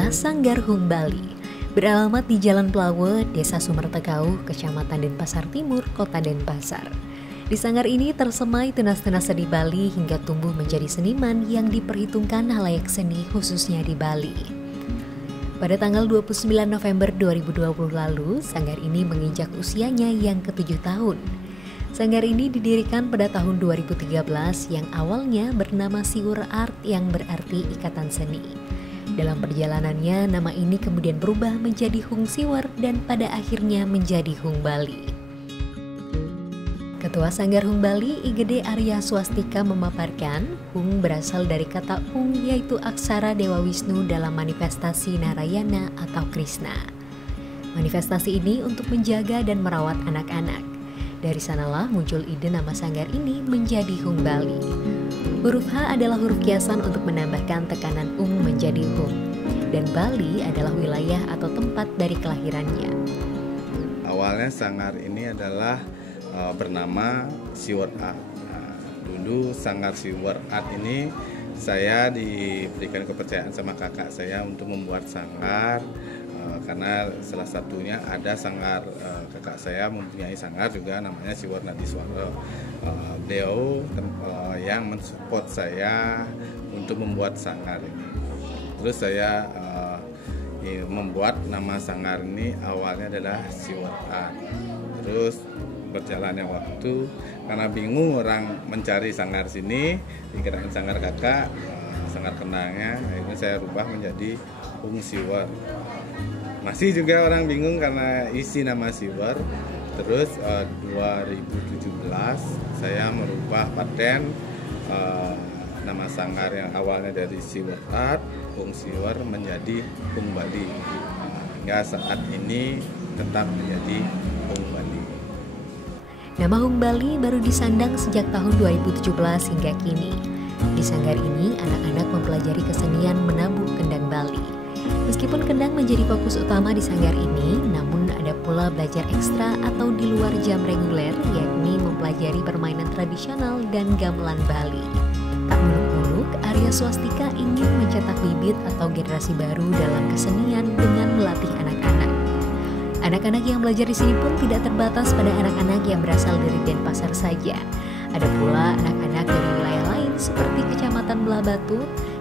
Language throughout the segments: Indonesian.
inilah Sanggar Hung Bali. Beralamat di Jalan Plawe, Desa Sumertekau, Kecamatan Denpasar Timur, Kota Denpasar. Di sanggar ini tersemai tunas-tunas seni Bali hingga tumbuh menjadi seniman yang diperhitungkan halayak seni khususnya di Bali. Pada tanggal 29 November 2020 lalu, sanggar ini menginjak usianya yang ke-7 tahun. Sanggar ini didirikan pada tahun 2013 yang awalnya bernama Siwur Art yang berarti ikatan seni. Dalam perjalanannya, nama ini kemudian berubah menjadi Hung Siwur dan pada akhirnya menjadi Hung Bali. Ketua Sanggar Hung Bali, Igede Arya Swastika memaparkan, Hung berasal dari kata Hung yaitu aksara Dewa Wisnu dalam manifestasi Narayana atau Krishna. Manifestasi ini untuk menjaga dan merawat anak-anak. Dari sanalah muncul ide nama sanggar ini menjadi Hung Bali. Huruf H adalah huruf kiasan untuk menambahkan tekanan menjadi Hung. Dan Bali adalah wilayah atau tempat dari kelahirannya. Awalnya sanggar ini adalah bernama Siwur Art. Dulu sanggar Siwur Art ini saya diberikan kepercayaan sama kakak saya untuk membuat sanggar. Karena salah satunya ada sanggar kakak saya mempunyai sanggar juga namanya Siwur Nadiswara. Beliau yang mensupport saya untuk membuat sanggar ini. Terus saya membuat nama sanggar ini awalnya adalah Siwur Art. Terus berjalannya waktu karena bingung orang mencari sanggar sini, dikirain sanggar kakak, sanggar kenangnya, akhirnya saya rubah menjadi Hung Siwur. Masih juga orang bingung karena isi nama Siwur. Terus 2017 saya merubah paten nama sanggar yang awalnya dari Siwur Art, Hung Siwur menjadi Hung Bali. Hingga saat ini tetap menjadi Hung Bali. Nama Hung Bali baru disandang sejak tahun 2017 hingga kini. Di sanggar ini, anak-anak mempelajari kesenian menabuh kendang Bali. Meskipun kendang menjadi fokus utama di sanggar ini, namun ada pula belajar ekstra atau di luar jam reguler, yakni mempelajari permainan tradisional dan gamelan Bali. Tak muluk-muluk, Arya Swastika ingin mencetak bibit atau generasi baru dalam kesenian dengan melatih anak-anak. Anak-anak yang belajar di sini pun tidak terbatas pada anak-anak yang berasal dari Denpasar saja. Ada pula anak-anak dari wilayah lain seperti Kecamatan Belah Batu,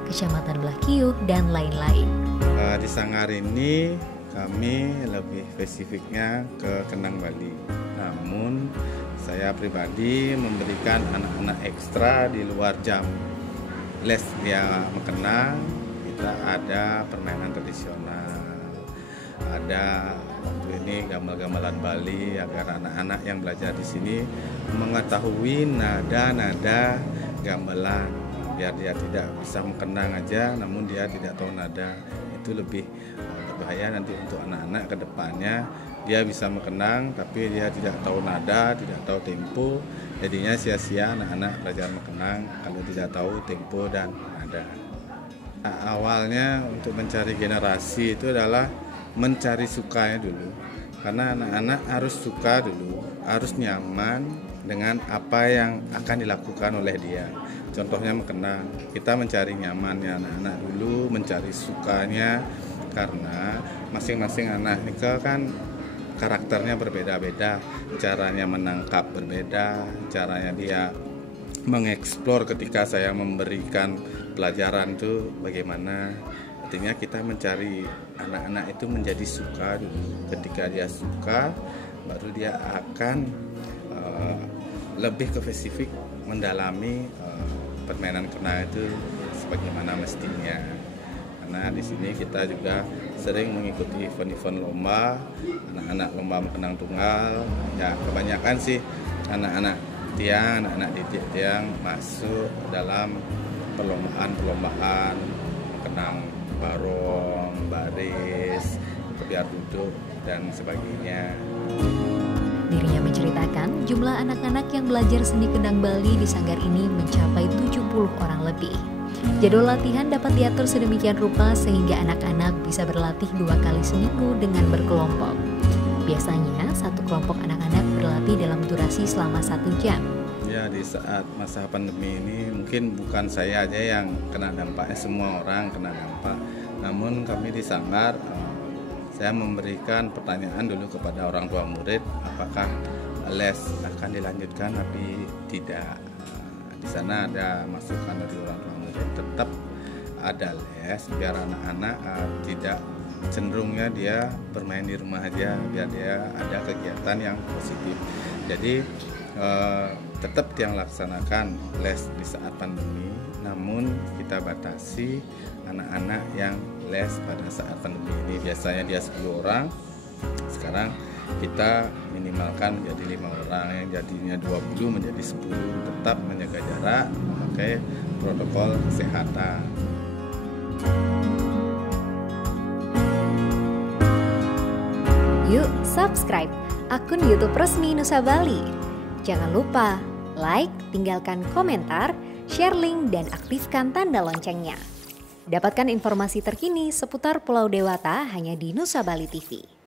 Kecamatan Belah Kiyuh, dan lain-lain. Di sanggar ini kami lebih spesifiknya ke kendang Bali. Namun saya pribadi memberikan anak-anak ekstra di luar jam les dia mengenang. Kita ada permainan tradisional, ada waktu ini gamelan Bali agar anak-anak yang belajar di sini mengetahui nada-nada gamelan. Biar dia tidak bisa mengenang aja, namun dia tidak tahu nada. Itu lebih berbahaya nanti untuk anak-anak ke depannya. Dia bisa mengenang tapi dia tidak tahu nada, tidak tahu tempo. Jadinya sia-sia anak-anak belajar mengenang kalau tidak tahu tempo dan nada. Awalnya untuk mencari generasi itu adalah mencari sukanya dulu. Karena anak-anak harus suka dulu, harus nyaman dengan apa yang akan dilakukan oleh dia. Contohnya mengenang, kita mencari nyamannya anak-anak dulu, mencari sukanya. Karena masing-masing anak ini kan karakternya berbeda-beda, caranya menangkap berbeda, caranya dia mengeksplor ketika saya memberikan pelajaran itu bagaimana. Artinya kita mencari anak-anak itu menjadi suka dulu. Ketika dia suka, baru dia akan lebih ke spesifik mendalami permainan kendang itu sebagaimana mestinya. Karena di sini kita juga sering mengikuti event-event lomba, anak-anak lomba mengenang tunggal. Ya kebanyakan sih anak-anak tiang, anak-anak didik tiang masuk dalam perlombaan mengenang barong, baris, biar duduk dan sebagainya. Dirinya menceritakan jumlah anak-anak yang belajar seni kendang Bali di sanggar ini mencapai 70 orang lebih. Jadwal latihan dapat diatur sedemikian rupa sehingga anak-anak bisa berlatih 2 kali seminggu dengan berkelompok. Biasanya satu kelompok anak-anak berlatih dalam durasi selama 1 jam. Ya, di saat masa pandemi ini mungkin bukan saya aja yang kena dampaknya, semua orang kena dampak. Namun kami di Sanggar, saya memberikan pertanyaan dulu kepada orang tua murid, apakah les akan dilanjutkan tapi tidak. Di sana ada masukan dari orang tua murid, tetap ada les biar anak-anak tidak cenderungnya dia bermain di rumah aja, biar dia ada kegiatan yang positif. Jadi tetap yang laksanakan les di saat pandemi, namun kita batasi anak-anak yang les pada saat pandemi ini. Biasanya dia 10 orang, sekarang kita minimalkan menjadi 5 orang, yang jadinya 20 menjadi 10, tetap menjaga jarak, memakai protokol kesehatan. Yuk subscribe akun YouTube resmi Nusa Bali. Jangan lupa like, tinggalkan komentar, share link, dan aktifkan tanda loncengnya. Dapatkan informasi terkini seputar Pulau Dewata hanya di Nusa Bali TV.